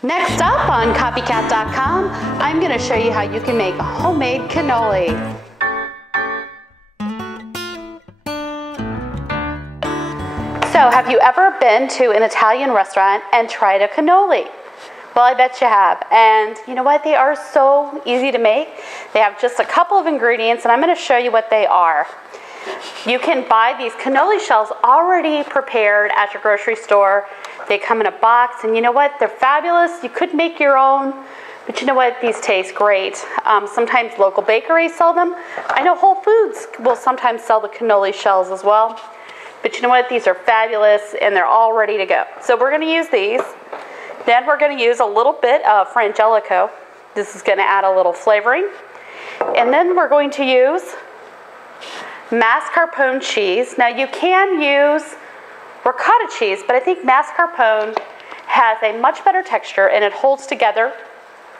Next up on copycat.com, I'm going to show you how you can make a homemade cannoli. So, have you ever been to an Italian restaurant and tried a cannoli? Well, I bet you have. And you know what? They are so easy to make. They have just a couple of ingredients, and I'm going to show you what they are. You can buy these cannoli shells already prepared at your grocery store. They come in a box, and you know what? They're fabulous. You could make your own, but you know what? These taste great. Sometimes local bakeries sell them. I know Whole Foods will sometimes sell the cannoli shells as well. But you know what? These are fabulous, and they're all ready to go. So we're going to use these. Then we're going to use a little bit of Frangelico. This is going to add a little flavoring. And then we're going to use mascarpone cheese. Now you can use ricotta cheese, but I think mascarpone has a much better texture and it holds together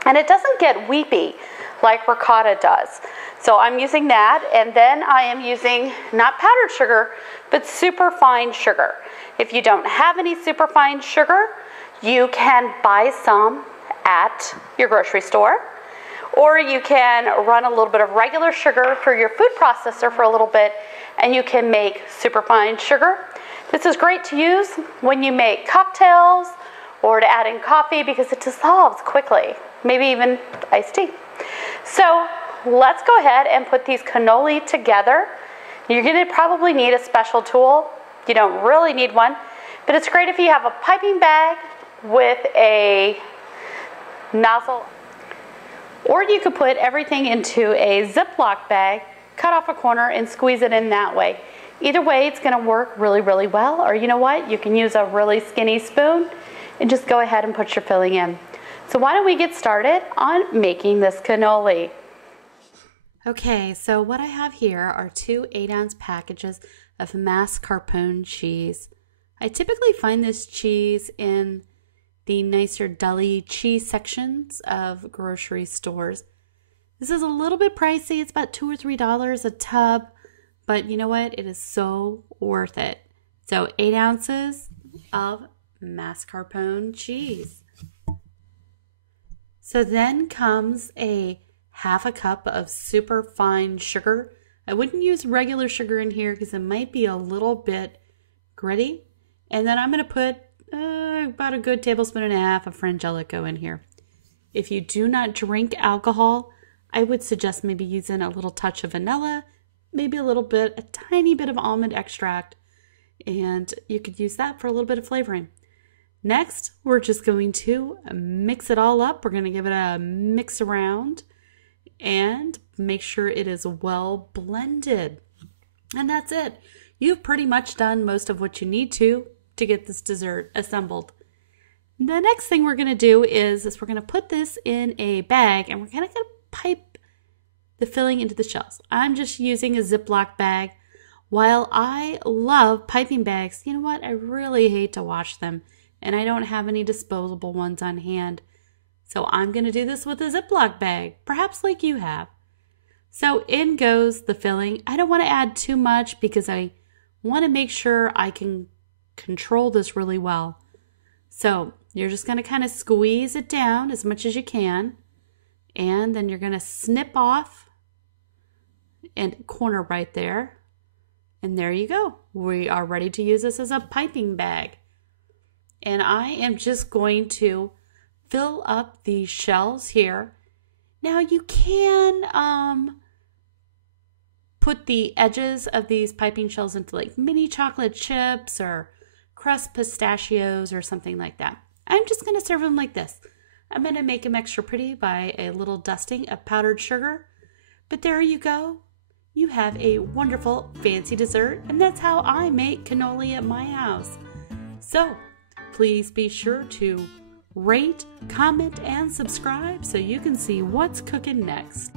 and it doesn't get weepy like ricotta does. So I'm using that, and then I am using not powdered sugar, but superfine sugar. If you don't have any superfine sugar, you can buy some at your grocery store, or you can run a little bit of regular sugar through your food processor for a little bit, and you can make superfine sugar. This is great to use when you make cocktails or to add in coffee because it dissolves quickly, maybe even iced tea. So let's go ahead and put these cannoli together. You're going to probably need a special tool. You don't really need one, but it's great if you have a piping bag with a nozzle, or you could put everything into a Ziploc bag, cut off a corner and squeeze it in that way. Either way, it's going to work really, really well. Or you know what? You can use a really skinny spoon and just go ahead and put your filling in. So why don't we get started on making this cannoli? Okay, so what I have here are 2 8-ounce packages of mascarpone cheese. I typically find this cheese in the nicer deli cheese sections of grocery stores. This is a little bit pricey. It's about $2 or $3 a tub, but you know what? It is so worth it. So 8 ounces of mascarpone cheese. So then comes a half a cup of super fine sugar. I wouldn't use regular sugar in here because it might be a little bit gritty. And then I'm going to put about a good tablespoon and a half of Frangelico in here. If you do not drink alcohol, I would suggest maybe using a little touch of vanilla, maybe a tiny bit of almond extract, and you could use that for a little bit of flavoring. Next, we're just going to mix it all up. We're going to give it a mix around and make sure it is well blended. And that's it. You've pretty much done most of what you need to get this dessert assembled. The next thing we're going to do is we're going to put this in a bag and we're going to pipe the filling into the shells. I'm just using a Ziploc bag. While I love piping bags, you know what? I really hate to wash them, and I don't have any disposable ones on hand. So I'm going to do this with a Ziploc bag, perhaps like you have. So in goes the filling. I don't want to add too much because I want to make sure I can control this really well. So you're just going to kind of squeeze it down as much as you can, and then you're going to snip off and corner right there. And there you go. We are ready to use this as a piping bag. And I am just going to fill up these shells here. Now you can put the edges of these piping shells into like mini chocolate chips or crust pistachios or something like that. I'm just going to serve them like this. I'm going to make them extra pretty by a little dusting of powdered sugar. But there you go. You have a wonderful fancy dessert, and that's how I make cannoli at my house. So please be sure to rate, comment, and subscribe so you can see what's cooking next.